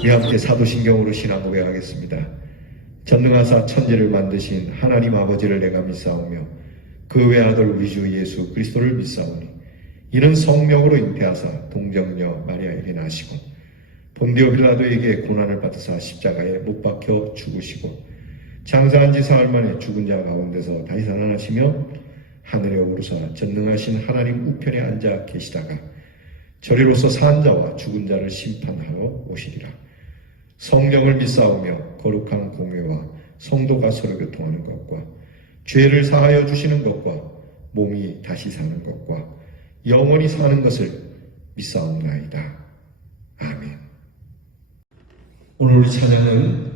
우리 함께 사도신경으로 신앙 고백하겠습니다. 전능하사 천지를 만드신 하나님 아버지를 내가 믿사오며 그 외아들 우리 주 예수 그리스도를 믿사오니 이는 성령으로 잉태하사 동정녀 마리아에게 나시고 본디오 빌라도에게 고난을 받으사 십자가에 못 박혀 죽으시고 장사한 지 사흘 만에 죽은 자 가운데서 다시 살아나시며 하늘에 오르사 전능하신 하나님 우편에 앉아 계시다가 저리로서 산 자와 죽은 자를 심판하러 오시리라. 성령을 믿사오며 거룩한 공회와 성도가 서로 교통하는 것과 죄를 사하여 주시는 것과 몸이 다시 사는 것과 영원히 사는 것을 믿사옵나이다. 아멘. 오늘 우리 찬양은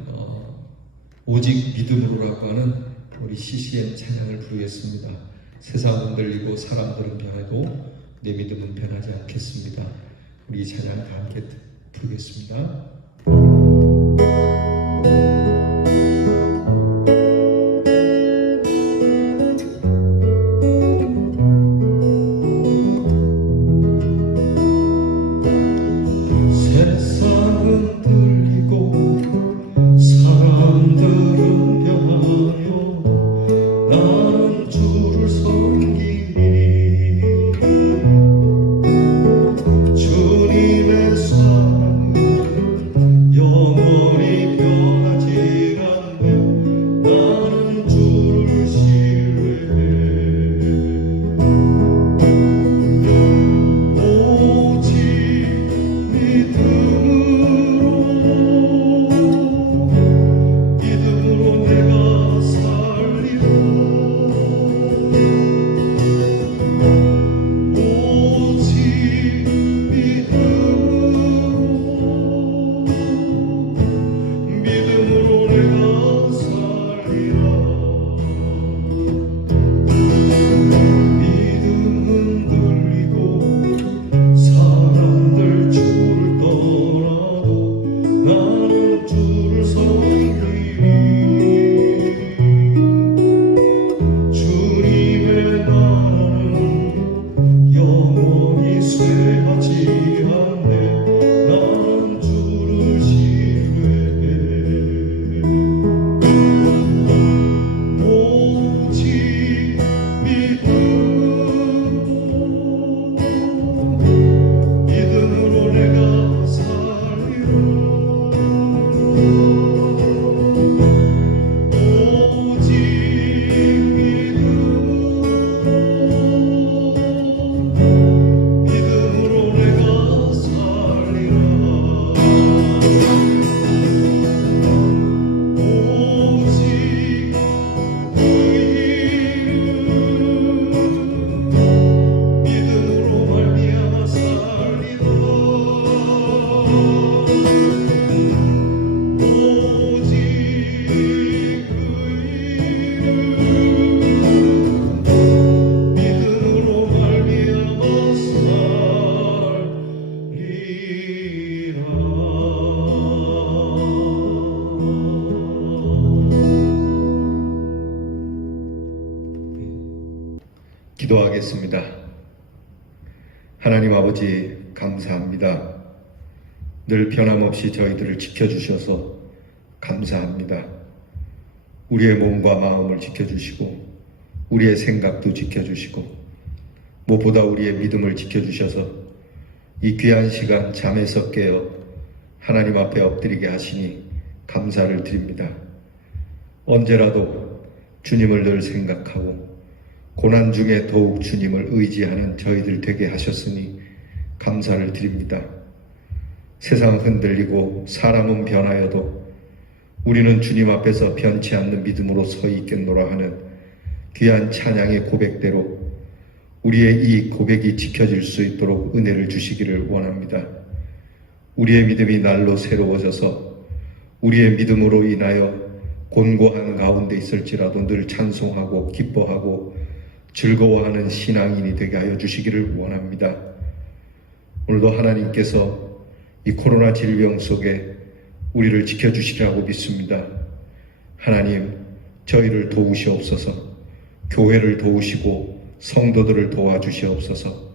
오직 믿음으로라고 하는 우리 CCM 찬양을 부르겠습니다. 세상은 흔들리고 사람들은 변해도 내 믿음은 변하지 않겠습니다. 우리 이 찬양 다 함께 부르겠습니다. 세상은 흔들리고 사람들은 변하여 나는 주를 섬기리. 주님의 사랑은 영원히 변하지 않네. 나는 주를 신뢰해. 오직 믿음으로 내가 살리라. 오직 믿음으로 내가 살리라. 믿음은 들리고 사람들 주를 떠나도 나는 주를 섬기리. 주님의 나라는 영원히 쇠하지 않네. 나는 주를 신뢰해. 오직 믿음으로 내가 살리라. 오직 믿음으로 내가 살리라. 오직 믿음으로 말미암아 살리라. 오직 믿음으로 말미암아 살리라. 기도하겠습니다. 하나님 아버지 감사합니다. 늘 변함없이 저희들을 지켜주셔서 감사합니다. 우리의 몸과 마음을 지켜주시고 우리의 생각도 지켜주시고 무엇보다 우리의 믿음을 지켜주셔서 이 귀한 시간 잠에서 깨어 하나님 앞에 엎드리게 하시니 감사를 드립니다. 언제라도 주님을 늘 생각하고 고난 중에 더욱 주님을 의지하는 저희들 되게 하셨으니 감사를 드립니다. 세상 흔들리고 사람은 변하여도 우리는 주님 앞에서 변치 않는 믿음으로 서 있겠노라 하는 귀한 찬양의 고백대로 우리의 이 고백이 지켜질 수 있도록 은혜를 주시기를 원합니다. 우리의 믿음이 날로 새로워져서 우리의 믿음으로 인하여 곤고한 가운데 있을지라도 늘 찬송하고 기뻐하고 즐거워하는 신앙인이 되게 하여 주시기를 원합니다. 오늘도 하나님께서 이 코로나 질병 속에 우리를 지켜주시리라고 믿습니다. 하나님, 저희를 도우시옵소서. 교회를 도우시고 성도들을 도와주시옵소서.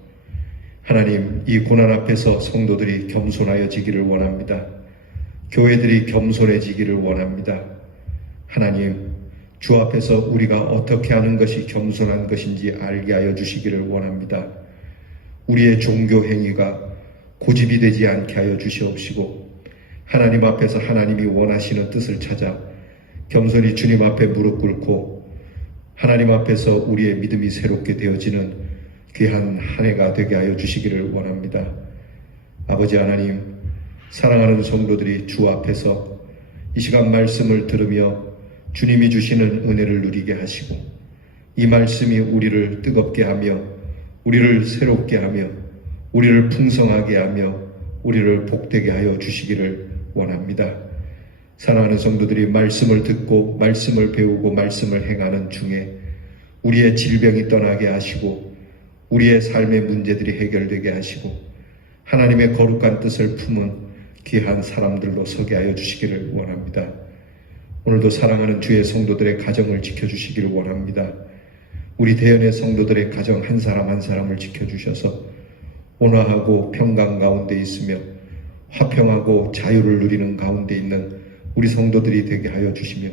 하나님, 이 고난 앞에서 성도들이 겸손하여지기를 원합니다. 교회들이 겸손해지기를 원합니다. 하나님, 주 앞에서 우리가 어떻게 하는 것이 겸손한 것인지 알게 하여 주시기를 원합니다. 우리의 종교 행위가 고집이 되지 않게 하여 주시옵시고, 하나님 앞에서 하나님이 원하시는 뜻을 찾아 겸손히 주님 앞에 무릎 꿇고 하나님 앞에서 우리의 믿음이 새롭게 되어지는 귀한 한 해가 되게 하여 주시기를 원합니다. 아버지 하나님, 사랑하는 성도들이 주 앞에서 이 시간 말씀을 들으며 주님이 주시는 은혜를 누리게 하시고, 이 말씀이 우리를 뜨겁게 하며 우리를 새롭게 하며 우리를 풍성하게 하며 우리를 복되게 하여 주시기를 원합니다. 사랑하는 성도들이 말씀을 듣고 말씀을 배우고 말씀을 행하는 중에 우리의 질병이 떠나게 하시고 우리의 삶의 문제들이 해결되게 하시고 하나님의 거룩한 뜻을 품은 귀한 사람들로 서게 하여 주시기를 원합니다. 오늘도 사랑하는 주의 성도들의 가정을 지켜주시기를 원합니다. 우리 대연의 성도들의 가정 한 사람 한 사람을 지켜주셔서 온화하고 평강 가운데 있으며 화평하고 자유를 누리는 가운데 있는 우리 성도들이 되게 하여 주시며,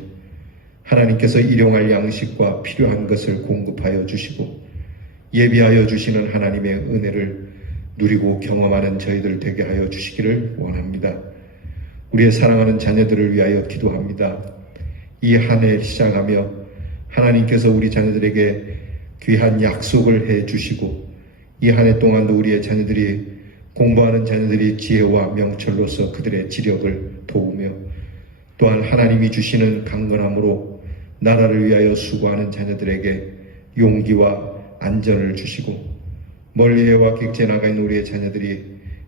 하나님께서 일용할 양식과 필요한 것을 공급하여 주시고 예비하여 주시는 하나님의 은혜를 누리고 경험하는 저희들 되게 하여 주시기를 원합니다. 우리의 사랑하는 자녀들을 위하여 기도합니다. 이 한 해 시작하며 하나님께서 우리 자녀들에게 귀한 약속을 해 주시고, 이 한 해 동안도 우리의 자녀들이 공부하는 자녀들이 지혜와 명철로서 그들의 지력을 도우며, 또한 하나님이 주시는 강건함으로 나라를 위하여 수고하는 자녀들에게 용기와 안전을 주시고, 멀리 해와 객지에 나가 있는 우리의 자녀들이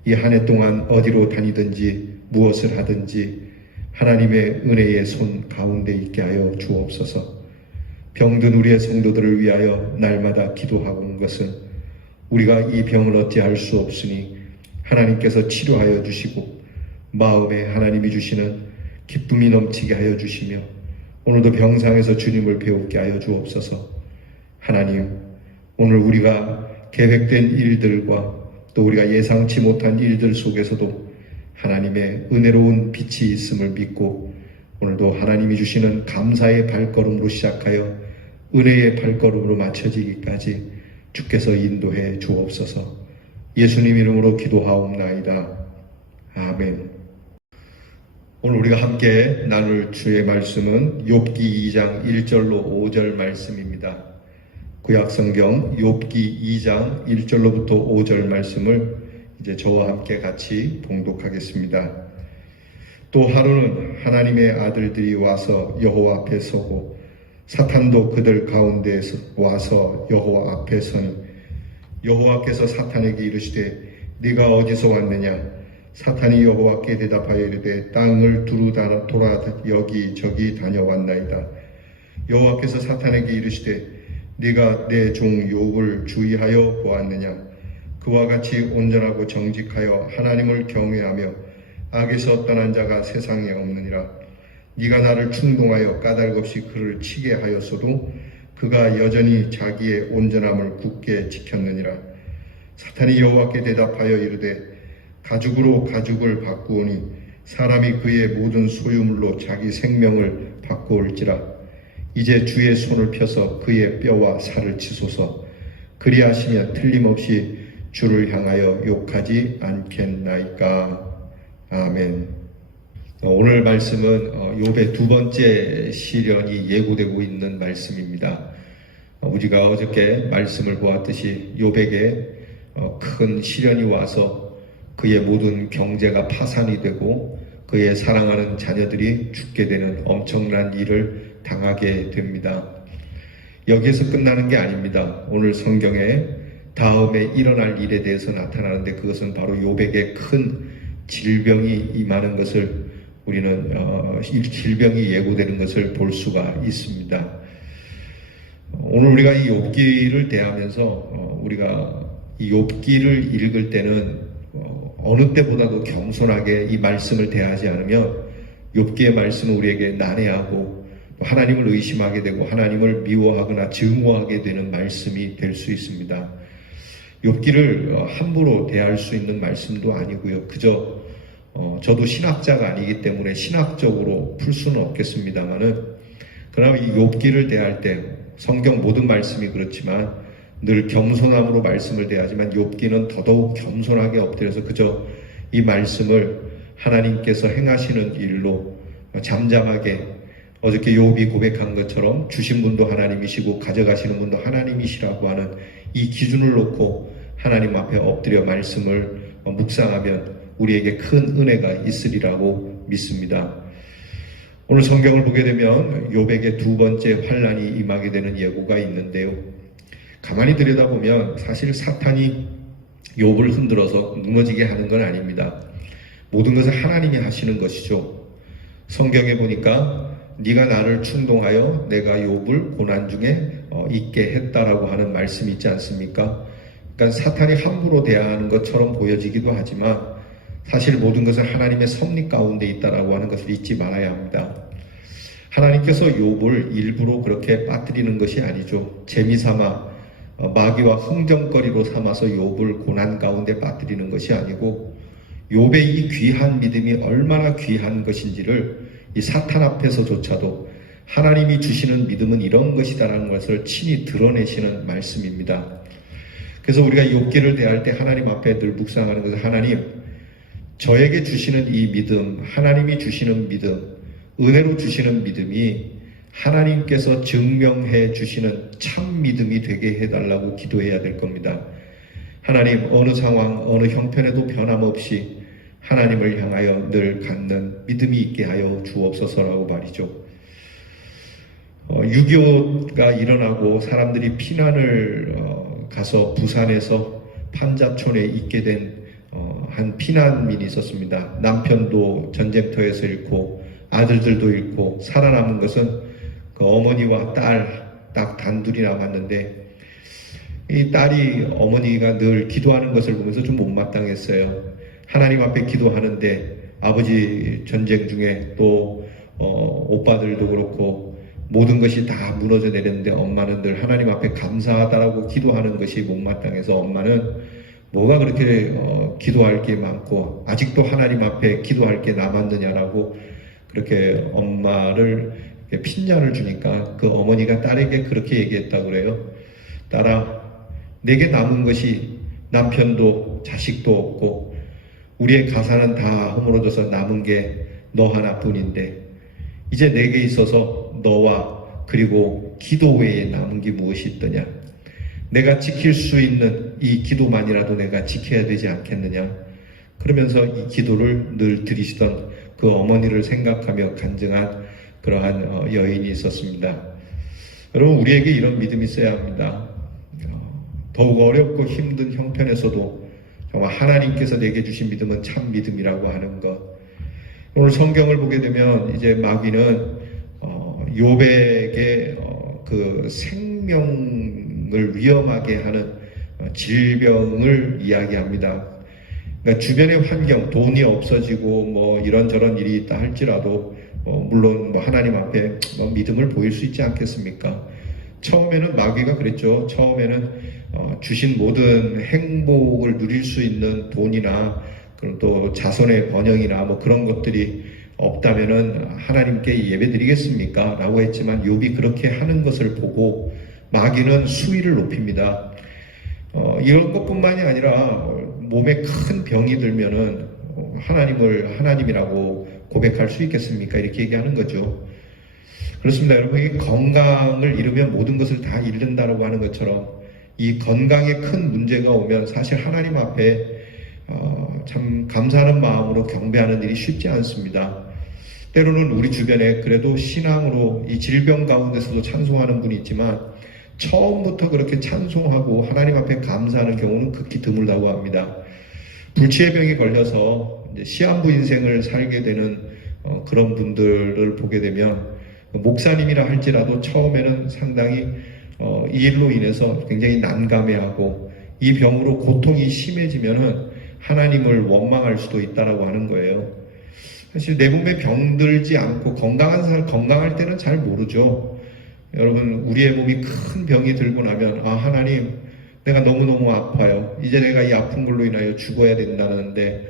이 한 해 동안 어디로 다니든지 무엇을 하든지 하나님의 은혜의 손 가운데 있게 하여 주옵소서. 병든 우리의 성도들을 위하여 날마다 기도하는 것은 우리가 이 병을 어찌할 수 없으니 하나님께서 치료하여 주시고 마음에 하나님이 주시는 기쁨이 넘치게 하여 주시며, 오늘도 병상에서 주님을 배우게 하여 주옵소서. 하나님, 오늘 우리가 계획된 일들과 또 우리가 예상치 못한 일들 속에서도 하나님의 은혜로운 빛이 있음을 믿고 오늘도 하나님이 주시는 감사의 발걸음으로 시작하여 은혜의 발걸음으로 맞춰지기까지 주께서 인도해 주옵소서. 예수님 이름으로 기도하옵나이다. 아멘. 오늘 우리가 함께 나눌 주의 말씀은 욥기 2장 1절로 5절 말씀입니다. 구약성경 욥기 2장 1절로부터 5절 말씀을 이제 저와 함께 같이 봉독하겠습니다. 또 하루는 하나님의 아들들이 와서 여호와 앞에 서고 사탄도 그들 가운데에서 와서 여호와 앞에 서니 여호와께서 사탄에게 이르시되 네가 어디서 왔느냐? 사탄이 여호와께 대답하여 이르되 땅을 두루 돌아 여기저기 다녀왔나이다. 여호와께서 사탄에게 이르시되 네가 내 종 욥을 주의하여 보았느냐? 그와 같이 온전하고 정직하여 하나님을 경외하며 악에서 떠난 자가 세상에 없느니라. 네가 나를 충동하여 까닭없이 그를 치게 하였어도 그가 여전히 자기의 온전함을 굳게 지켰느니라. 사탄이 여호와께 대답하여 이르되 가죽으로 가죽을 바꾸오니 사람이 그의 모든 소유물로 자기 생명을 바꾸올지라. 이제 주의 손을 펴서 그의 뼈와 살을 치소서. 그리하시면 틀림없이 주를 향하여 욕하지 않겠나이까. 아멘. 오늘 말씀은 욥의 두 번째 시련이 예고되고 있는 말씀입니다. 우리가 어저께 말씀을 보았듯이 욥에게 큰 시련이 와서 그의 모든 경제가 파산이 되고 그의 사랑하는 자녀들이 죽게 되는 엄청난 일을 당하게 됩니다. 여기에서 끝나는 게 아닙니다. 오늘 성경에 다음에 일어날 일에 대해서 나타나는데 그것은 바로 욥에게 큰 질병이 임하는 것을 우리는 질병이 예고되는 것을 볼 수가 있습니다. 오늘 우리가 이 욥기를 대하면서 우리가 이 욥기를 읽을 때는 어느 때보다도 겸손하게 이 말씀을 대하지 않으면 욥기의 말씀은 우리에게 난해하고 하나님을 의심하게 되고 하나님을 미워하거나 증오하게 되는 말씀이 될 수 있습니다. 욥기를 함부로 대할 수 있는 말씀도 아니고요. 그저 저도 신학자가 아니기 때문에 신학적으로 풀 수는 없겠습니다만은, 그러나 이 욥기를 대할 때 성경 모든 말씀이 그렇지만 늘 겸손함으로 말씀을 대하지만 욥기는 더더욱 겸손하게 엎드려서 그저 이 말씀을 하나님께서 행하시는 일로 잠잠하게, 어저께 욥이 고백한 것처럼 주신 분도 하나님이시고 가져가시는 분도 하나님이시라고 하는 이 기준을 놓고 하나님 앞에 엎드려 말씀을 묵상하면 우리에게 큰 은혜가 있으리라고 믿습니다. 오늘 성경을 보게 되면 욥에게 두 번째 환난이 임하게 되는 예고가 있는데요. 가만히 들여다보면 사실 사탄이 욥을 흔들어서 무너지게 하는 건 아닙니다. 모든 것을 하나님이 하시는 것이죠. 성경에 보니까 네가 나를 충동하여 내가 욥을 고난 중에 있게 했다라고 하는 말씀이 있지 않습니까? 그러니까 사탄이 함부로 대하는 것처럼 보여지기도 하지만 사실 모든 것은 하나님의 섭리 가운데 있다라고 하는 것을 잊지 말아야 합니다. 하나님께서 욥을 일부러 그렇게 빠뜨리는 것이 아니죠. 재미삼아 마귀와 흥정거리로 삼아서 욥을 고난 가운데 빠뜨리는 것이 아니고 욥의 이 귀한 믿음이 얼마나 귀한 것인지를 이 사탄 앞에서조차도 하나님이 주시는 믿음은 이런 것이다라는 것을 친히 드러내시는 말씀입니다. 그래서 우리가 욥기를 대할 때 하나님 앞에 늘 묵상하는 것은 하나님, 저에게 주시는 이 믿음, 하나님이 주시는 믿음, 은혜로 주시는 믿음이 하나님께서 증명해 주시는 참 믿음이 되게 해달라고 기도해야 될 겁니다. 하나님, 어느 상황, 어느 형편에도 변함없이 하나님을 향하여 늘 갖는 믿음이 있게 하여 주옵소서라고 말이죠. 6.25가 일어나고 사람들이 피난을 가서 부산에서 판자촌에 있게 된 한 피난민이 있었습니다. 남편도 전쟁터에서 잃고 아들들도 잃고 살아남은 것은 그 어머니와 딸 딱 단둘이 남았는데, 이 딸이 어머니가 늘 기도하는 것을 보면서 좀 못마땅했어요. 하나님 앞에 기도하는데 아버지 전쟁 중에 또 오빠들도 그렇고 모든 것이 다 무너져 내렸는데 엄마는 늘 하나님 앞에 감사하다라고 기도하는 것이 못마땅해서 엄마는 뭐가 그렇게 기도할 게 많고 아직도 하나님 앞에 기도할 게 남았느냐라고 그렇게 엄마를 핀잔을 주니까 그 어머니가 딸에게 그렇게 얘기했다고 그래요. 딸아, 내게 남은 것이 남편도 자식도 없고 우리의 가사는 다 허물어져서 남은 게 너 하나뿐인데 이제 내게 있어서 너와 그리고 기도 외에 남은 게 무엇이 있더냐? 내가 지킬 수 있는 이 기도만이라도 내가 지켜야 되지 않겠느냐? 그러면서 이 기도를 늘 드리시던 그 어머니를 생각하며 간증한 그러한 여인이 있었습니다. 여러분, 우리에게 이런 믿음이 있어야 합니다. 더욱 어렵고 힘든 형편에서도 정말 하나님께서 내게 주신 믿음은 참 믿음이라고 하는 것. 오늘 성경을 보게 되면 이제 마귀는 욥에게 그 생명을 위험하게 하는 질병을 이야기합니다. 그러니까 주변의 환경, 돈이 없어지고 뭐 이런저런 일이 있다 할지라도 물론 뭐 하나님 앞에 믿음을 보일 수 있지 않겠습니까? 처음에는 마귀가 그랬죠. 처음에는 주신 모든 행복을 누릴 수 있는 돈이나 그럼 또 자손의 번영이나 뭐 그런 것들이 없다면은 하나님께 예배드리겠습니까? 라고 했지만 욥이 그렇게 하는 것을 보고 마귀는 수위를 높입니다. 이런 것뿐만이 아니라 몸에 큰 병이 들면은 하나님을 하나님이라고 고백할 수 있겠습니까? 이렇게 얘기하는 거죠. 그렇습니다. 여러분, 이 건강을 잃으면 모든 것을 다 잃는다라고 하는 것처럼 이 건강에 큰 문제가 오면 사실 하나님 앞에 참 감사하는 마음으로 경배하는 일이 쉽지 않습니다. 때로는 우리 주변에 그래도 신앙으로 이 질병 가운데서도 찬송하는 분이 있지만 처음부터 그렇게 찬송하고 하나님 앞에 감사하는 경우는 극히 드물다고 합니다. 불치의 병이 걸려서 이제 시한부 인생을 살게 되는 그런 분들을 보게 되면 목사님이라 할지라도 처음에는 상당히 이 일로 인해서 굉장히 난감해하고 이 병으로 고통이 심해지면은 하나님을 원망할 수도 있다라고 하는 거예요. 사실 내 몸에 병들지 않고 건강할 때는 잘 모르죠. 여러분, 우리의 몸이 큰 병이 들고 나면 하나님, 내가 너무너무 아파요. 이제 내가 이 아픈 걸로 인하여 죽어야 된다는데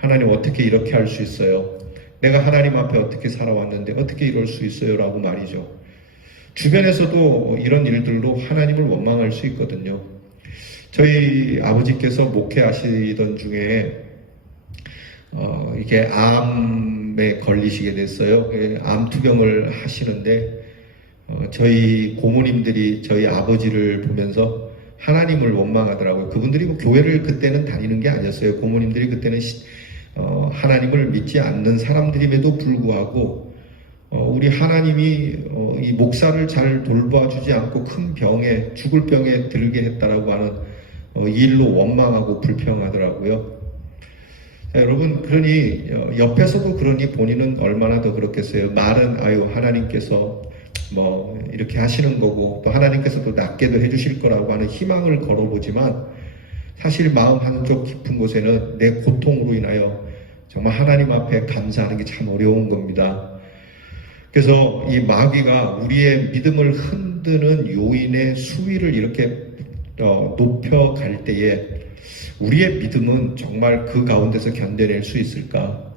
하나님 어떻게 이렇게 할 수 있어요? 내가 하나님 앞에 어떻게 살아왔는데 어떻게 이럴 수 있어요? 라고 말이죠. 주변에서도 이런 일들로 하나님을 원망할 수 있거든요. 저희 아버지께서 목회하시던 중에 이게 암에 걸리시게 됐어요. 암 투병을 하시는데 저희 고모님들이 저희 아버지를 보면서 하나님을 원망하더라고요. 그분들이 뭐 교회를 그때는 다니는 게 아니었어요. 고모님들이 그때는 하나님을 믿지 않는 사람들임에도 불구하고 우리 하나님이 이 목사를 잘 돌봐주지 않고 큰 병에 죽을 병에 들게 했다라고 하는 이 일로 원망하고 불평하더라고요. 자, 여러분, 그러니 옆에서도 그러니 본인은 얼마나 더 그렇겠어요. 말은 아유 하나님께서 뭐 이렇게 하시는 거고 또 하나님께서도 낫게도 해주실 거라고 하는 희망을 걸어보지만 사실 마음 한쪽 깊은 곳에는 내 고통으로 인하여 정말 하나님 앞에 감사하는 게 참 어려운 겁니다. 그래서 이 마귀가 우리의 믿음을 흔드는 요인의 수위를 이렇게 높여갈 때에 우리의 믿음은 정말 그 가운데서 견뎌낼 수 있을까?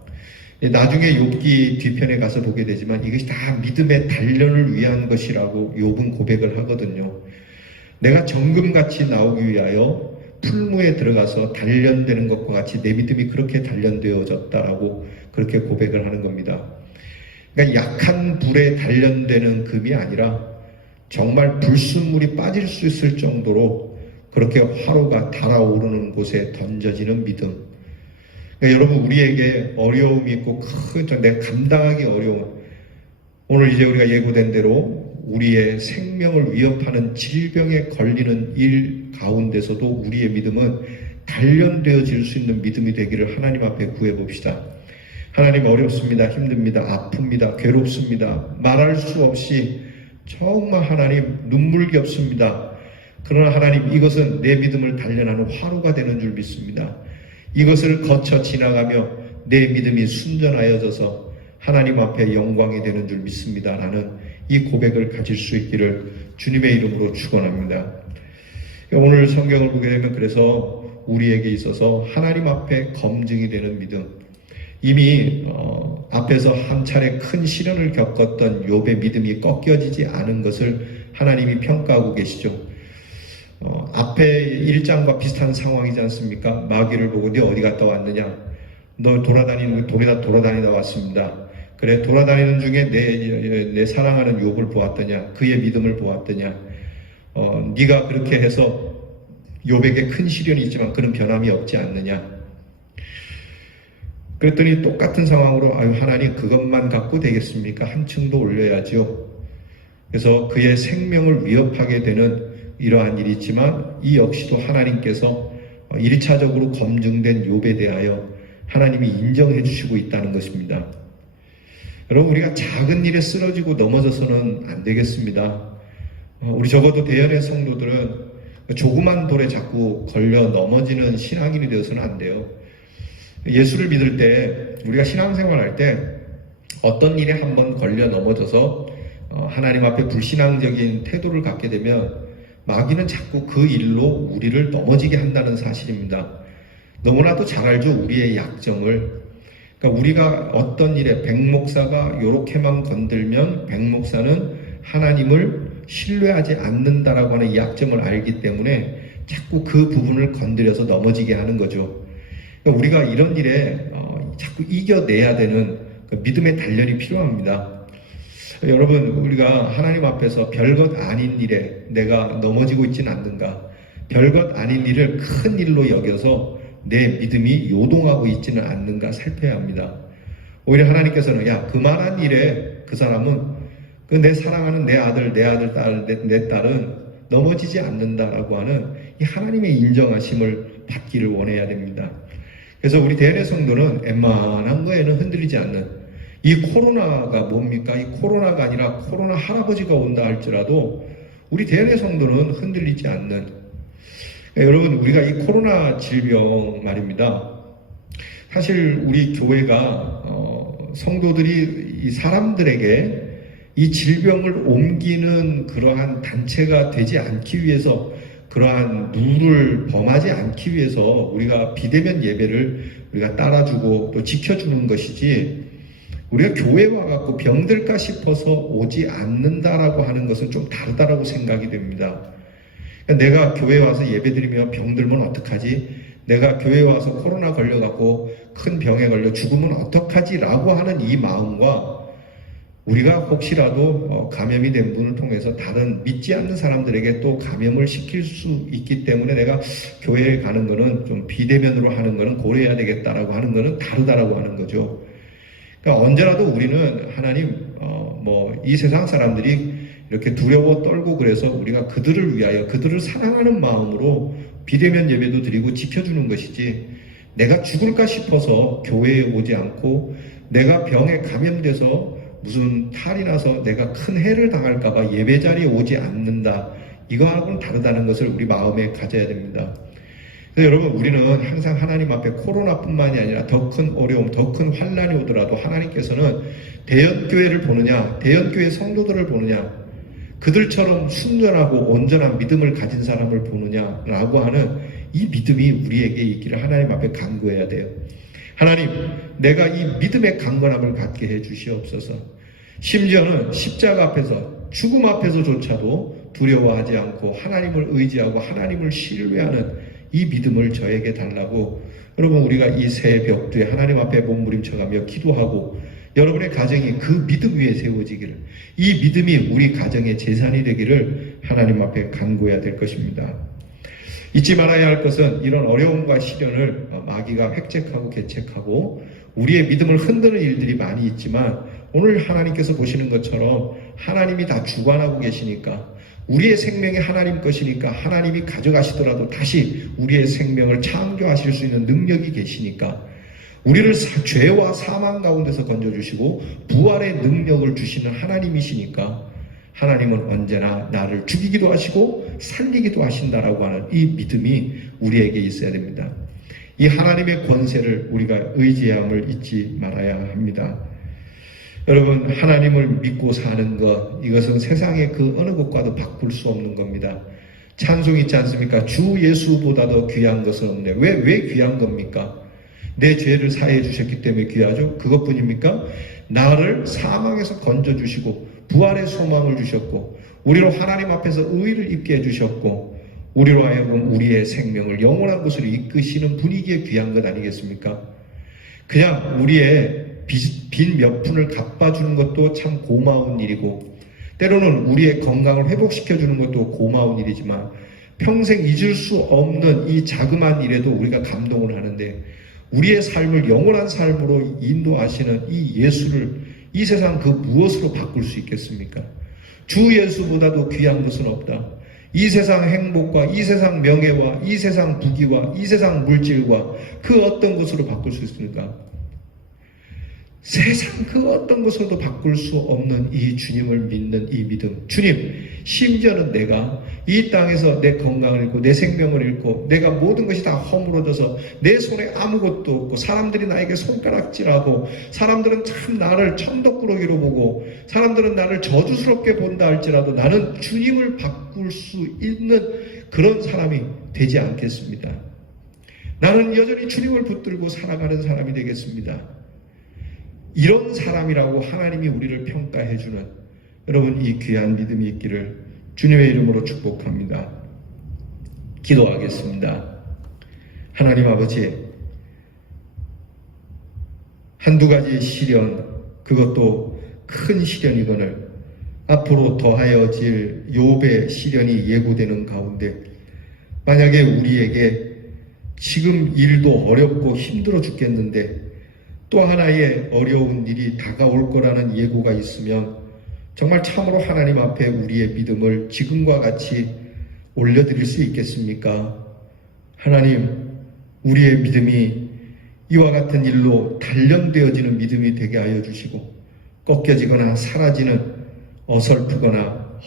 나중에 욥기 뒤편에 가서 보게 되지만 이것이 다 믿음의 단련을 위한 것이라고 욥은 고백을 하거든요. 내가 정금같이 나오기 위하여 풀무에 들어가서 단련되는 것과 같이 내 믿음이 그렇게 단련되어졌다라고 그렇게 고백을 하는 겁니다. 그러니까 약한 불에 단련되는 금이 아니라 정말 불순물이 빠질 수 있을 정도로 그렇게 화로가 달아오르는 곳에 던져지는 믿음. 그러니까 여러분 우리에게 어려움이 있고 내가 감당하기 어려운 오늘 이제 우리가 예고된 대로 우리의 생명을 위협하는 질병에 걸리는 일 가운데서도 우리의 믿음은 단련되어질 수 있는 믿음이 되기를 하나님 앞에 구해봅시다. 하나님 어렵습니다. 힘듭니다. 아픕니다. 괴롭습니다. 말할 수 없이 정말 하나님 눈물겹습니다. 그러나 하나님 이것은 내 믿음을 단련하는 화로가 되는 줄 믿습니다. 이것을 거쳐 지나가며 내 믿음이 순전하여져서 하나님 앞에 영광이 되는 줄 믿습니다. 라는 이 고백을 가질 수 있기를 주님의 이름으로 축원합니다. 오늘 성경을 보게 되면 그래서 우리에게 있어서 하나님 앞에 검증이 되는 믿음, 이미 앞에서 한 차례 큰 시련을 겪었던 욥의 믿음이 꺾여지지 않은 것을 하나님이 평가하고 계시죠. 앞에 1장과 비슷한 상황이지 않습니까? 마귀를 보고 네 어디 갔다 왔느냐? 너 돌아다니는 동에다 돌아다니다 왔습니다. 그래 돌아다니는 중에 내 사랑하는 욥을 보았더냐? 그의 믿음을 보았더냐? 네가 그렇게 해서 욥에게 큰 시련이 있지만 그는 변함이 없지 않느냐? 그랬더니 똑같은 상황으로 아유 하나님 그것만 갖고 되겠습니까? 한 층도 올려야죠. 그래서 그의 생명을 위협하게 되는 이러한 일이 있지만 이 역시도 하나님께서 1차적으로 검증된 욥에 대하여 하나님이 인정해 주시고 있다는 것입니다. 여러분 우리가 작은 일에 쓰러지고 넘어져서는 안 되겠습니다. 우리 적어도 대연의 성도들은 조그만 돌에 자꾸 걸려 넘어지는 신앙인이 되어서는 안 돼요. 예수를 믿을 때 우리가 신앙생활할 때 어떤 일에 한번 걸려 넘어져서 하나님 앞에 불신앙적인 태도를 갖게 되면 마귀는 자꾸 그 일로 우리를 넘어지게 한다는 사실입니다. 너무나도 잘 알죠. 우리의 약점을. 그러니까 우리가 어떤 일에 백목사가 요렇게만 건들면 백목사는 하나님을 신뢰하지 않는다라고 하는 이 약점을 알기 때문에 자꾸 그 부분을 건드려서 넘어지게 하는 거죠. 그러니까 우리가 이런 일에 자꾸 이겨내야 되는 그 믿음의 단련이 필요합니다. 여러분 우리가 하나님 앞에서 별것 아닌 일에 내가 넘어지고 있지는 않는가, 별것 아닌 일을 큰 일로 여겨서 내 믿음이 요동하고 있지는 않는가 살펴야 합니다. 오히려 하나님께서는 야 그만한 일에 그 사람은 그 내 사랑하는 내 아들, 내 딸은 넘어지지 않는다라고 하는 이 하나님의 인정하심을 받기를 원해야 됩니다. 그래서 우리 대례 성도는 웬만한 거에는 흔들리지 않는, 이 코로나가 뭡니까? 이 코로나가 아니라 코로나 할아버지가 온다 할지라도 우리 대례 성도는 흔들리지 않는, 여러분 우리가 이 코로나 질병 말입니다. 사실 우리 교회가 성도들이 이 사람들에게 이 질병을 옮기는 그러한 단체가 되지 않기 위해서 그러한 룰을 범하지 않기 위해서 우리가 비대면 예배를 우리가 따라주고 또 지켜주는 것이지, 우리가 교회 와갖고 병들까 싶어서 오지 않는다라고 하는 것은 좀 다르다라고 생각이 됩니다. 그러니까 내가 교회 와서 예배드리면 병들면 어떡하지? 내가 교회 와서 코로나 걸려갖고 큰 병에 걸려 죽으면 어떡하지? 라고 하는 이 마음과, 우리가 혹시라도 감염이 된 분을 통해서 다른 믿지 않는 사람들에게 또 감염을 시킬 수 있기 때문에 내가 교회에 가는 거는 좀 비대면으로 하는 거는 고려해야 되겠다라고 하는 거는 다르다라고 하는 거죠. 그러니까 언제라도 우리는 하나님, 이 세상 사람들이 이렇게 두려워 떨고 그래서 우리가 그들을 위하여 그들을 사랑하는 마음으로 비대면 예배도 드리고 지켜주는 것이지, 내가 죽을까 싶어서 교회에 오지 않고 내가 병에 감염돼서 무슨 탈이 나서 내가 큰 해를 당할까봐 예배 자리에 오지 않는다, 이거하고는 다르다는 것을 우리 마음에 가져야 됩니다. 그래서 여러분, 우리는 항상 하나님 앞에 코로나뿐만이 아니라 더 큰 어려움, 더 큰 환난이 오더라도 하나님께서는 대형교회를 보느냐, 대형교회 성도들을 보느냐, 그들처럼 순전하고 온전한 믿음을 가진 사람을 보느냐라고 하는 이 믿음이 우리에게 있기를 하나님 앞에 간구해야 돼요. 하나님, 내가 이 믿음의 강건함을 갖게 해 주시옵소서. 심지어는 십자가 앞에서, 죽음 앞에서조차도 두려워하지 않고 하나님을 의지하고 하나님을 신뢰하는 이 믿음을 저에게 달라고, 여러분, 우리가 이 새벽도에 하나님 앞에 몸부림쳐가며 기도하고 여러분의 가정이 그 믿음 위에 세워지기를, 이 믿음이 우리 가정의 재산이 되기를 하나님 앞에 간구해야 될 것입니다. 잊지 말아야 할 것은, 이런 어려움과 시련을 마귀가 획책하고 개책하고 우리의 믿음을 흔드는 일들이 많이 있지만, 오늘 하나님께서 보시는 것처럼 하나님이 다 주관하고 계시니까, 우리의 생명이 하나님 것이니까 하나님이 가져가시더라도 다시 우리의 생명을 창조하실 수 있는 능력이 계시니까, 우리를 죄와 사망 가운데서 건져주시고 부활의 능력을 주시는 하나님이시니까, 하나님은 언제나 나를 죽이기도 하시고 살리기도 하신다라고 하는 이 믿음이 우리에게 있어야 됩니다. 이 하나님의 권세를 우리가 의지함을 잊지 말아야 합니다. 여러분, 하나님을 믿고 사는 것, 이것은 세상의 그 어느 것과도 바꿀 수 없는 겁니다. 찬송 있지 않습니까? 주 예수보다도 귀한 것은 없네. 왜 귀한 겁니까? 내 죄를 사해 주셨기 때문에 귀하죠. 그것뿐입니까? 나를 사망에서 건져주시고 부활의 소망을 주셨고, 우리로 하나님 앞에서 의를 입게 해주셨고, 우리로 하여금 우리의 생명을 영원한 곳으로 이끄시는 분이기에 귀한 것 아니겠습니까? 그냥 우리의 빈 몇 푼을 갚아주는 것도 참 고마운 일이고, 때로는 우리의 건강을 회복시켜주는 것도 고마운 일이지만, 평생 잊을 수 없는 이 자그마한 일에도 우리가 감동을 하는데, 우리의 삶을 영원한 삶으로 인도하시는 이 예수를 이 세상 그 무엇으로 바꿀 수 있겠습니까? 주 예수보다도 귀한 것은 없다. 이 세상 행복과 이 세상 명예와 이 세상 부귀와 이 세상 물질과 그 어떤 것으로 바꿀 수 있습니까? 세상 그 어떤 것으로도 바꿀 수 없는 이 주님을 믿는 이 믿음. 주님, 심지어는 내가 이 땅에서 내 건강을 잃고 내 생명을 잃고 내가 모든 것이 다 허물어져서 내 손에 아무것도 없고 사람들이 나에게 손가락질하고 사람들은 참 나를 천덕꾸러기로 보고 사람들은 나를 저주스럽게 본다 할지라도 나는 주님을 바꿀 수 있는 그런 사람이 되지 않겠습니다. 나는 여전히 주님을 붙들고 살아가는 사람이 되겠습니다. 이런 사람이라고 하나님이 우리를 평가해주는 여러분, 이 귀한 믿음이 있기를 주님의 이름으로 축복합니다. 기도하겠습니다. 하나님 아버지, 한두 가지의 시련, 그것도 큰 시련이거늘 앞으로 더하여질 욥의 시련이 예고되는 가운데, 만약에 우리에게 지금 일도 어렵고 힘들어 죽겠는데 또 하나의 어려운 일이 다가올 거라는 예고가 있으면 정말 참으로 하나님 앞에 우리의 믿음을 지금과 같이 올려드릴 수 있겠습니까? 하나님, 우리의 믿음이 이와 같은 일로 단련되어지는 믿음이 되게 하여 주시고, 꺾여지거나 사라지는 어설프거나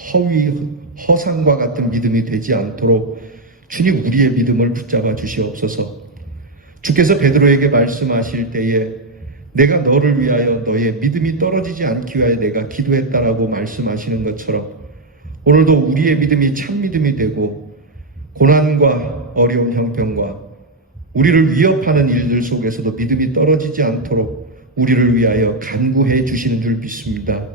허상과 같은 믿음이 되지 않도록 주님, 우리의 믿음을 붙잡아 주시옵소서. 주께서 베드로에게 말씀하실 때에 내가 너를 위하여 너의 믿음이 떨어지지 않기 위하여 내가 기도했다라고 말씀하시는 것처럼, 오늘도 우리의 믿음이 참 믿음이 되고 고난과 어려운 형편과 우리를 위협하는 일들 속에서도 믿음이 떨어지지 않도록 우리를 위하여 간구해 주시는 줄 믿습니다.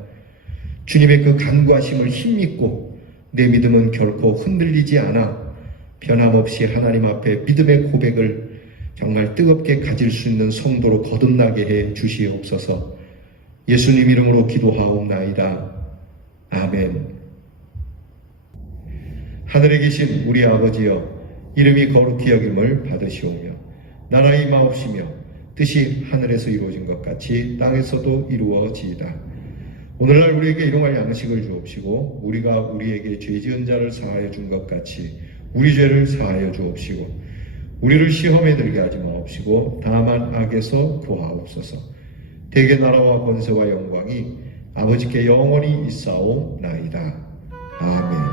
주님의 그 간구하심을 힘입고 내 믿음은 결코 흔들리지 않아 변함없이 하나님 앞에 믿음의 고백을 정말 뜨겁게 가질 수 있는 성도로 거듭나게 해 주시옵소서. 예수님 이름으로 기도하옵나이다. 아멘. 하늘에 계신 우리 아버지여, 이름이 거룩히 여김을 받으시오며 나라가 임하옵시며 뜻이 하늘에서 이루어진 것 같이 땅에서도 이루어지이다. 오늘날 우리에게 일용할 양식을 주옵시고 우리가 우리에게 죄 지은 자를 사하여 준 것 같이 우리 죄를 사하여 주옵시고 우리를 시험에 들게 하지 마옵시고 다만 악에서 구하옵소서. 대개 나라와 권세와 영광이 아버지께 영원히 있사오나이다. 아멘.